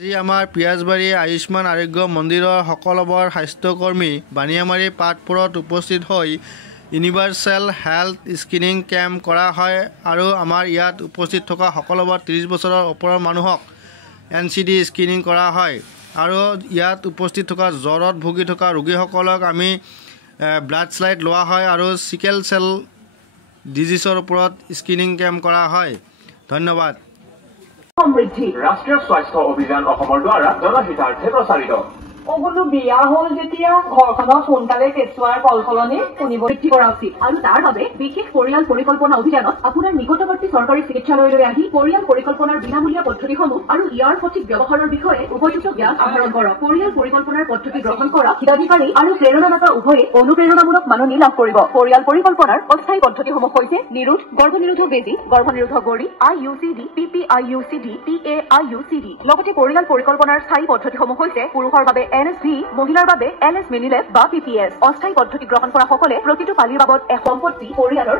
আজি আমাৰ পিয়াজবাৰী আয়ুষ্মান আৰোগ্য মন্দিৰৰ সকলোবোৰ স্বাস্থ্যকৰ্মী বানিয়ামাৰী পাটপুৰত উপস্থিত হৈ ইউনিভাৰ্চেল হেল্থ স্ক্ৰিনিং কেম্প কৰা হয় আৰু আমাৰ ইয়াত উপস্থিত থকা সকলোবোৰ 30 বছৰৰ ওপৰৰ মানুহক NCD স্ক্ৰিনিং কৰা হয় আৰু ইয়াত উপস্থিত থকা জ্বৰত ভুগি থকা ৰোগীসকলক আমি ব্লাড স্লাইড লোৱা হয় আৰু সিকেল সেল ডিজিজৰ ওপৰত স্ক্ৰিনিং কেম্প কৰা হয়। ধন্যবাদ। সমৃদ্ধি ৰাষ্ট্ৰীয় স্বাস্থ্য অভিযান অসমৰ দ্বাৰা জনহিতাৰ্থে প্ৰচাৰিত। বোলো বিয়া হ'ল যেতিয়া ঘৰখনত সোনকালে কেঁচুৱাৰ কলকলনি শুনিব বৃদ্ধি কৰা উচিত আৰু তাৰ বাবে বিশেষ পৰিয়াল পৰিকল্পনা অভিযানত আপোনাৰ নিকটৱৰ্তী চৰকাৰী চিকিৎসালয়লৈ আহি পৰিয়াল পৰিকল্পনাৰ বিনামূলীয়া পদ্ধতিসমূহ আৰু ইয়াৰ সঠিক ব্যৱহাৰৰ বিষয়ে উপযুক্ত জ্ঞান আহৰণ কৰক। পৰিয়াল পৰিকল্পনাৰ পদ্ধতি গ্ৰহণ কৰা হিতাধিকাৰী আৰু প্ৰেৰণাদাতা উভয়ে অনুপ্ৰেৰণামূলক মাননি লাভ কৰিব। পৰিয়াল পৰিকল্পনাৰ অস্থায়ী পদ্ধতিসমূহ হৈছে নিৰোধ গৰ্ভনিৰোধক বেজী, গৰ্ভনিৰোধক গড়ি, IUCD, PPIUCD, PAIUCD। লগতে পৰিয়াল পৰিকল্পনাৰ স্থায়ী পদ্ধতিসমূহ হৈছে পুৰুষৰ বাবে NSV, মহিলাৰ বাবে LS মিনিলেভ বা PPS। অস্থায়ী পদ্ধতি গ্ৰহণ কৰা সকলে প্ৰতিটো পালিৰ বাবদ সম্পত্তি পৰিয়ালৰ